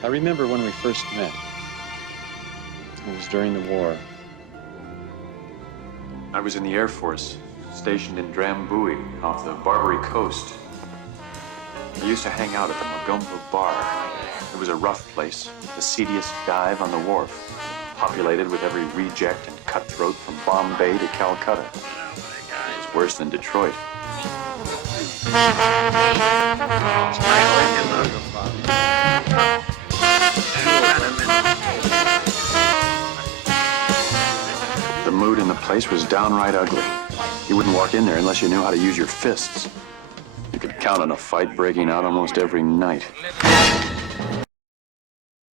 I remember when we first met. It was during the war. I was in the Air Force, stationed in Drambuie, off the Barbary coast. I used to hang out at the Magumba Bar. It was a rough place, the seediest dive on the wharf, populated with every reject and cutthroat from Bombay to Calcutta. It was worse than Detroit. The mood in the place was downright ugly. You wouldn't walk in there unless you knew how to use your fists. You could count on a fight breaking out almost every night.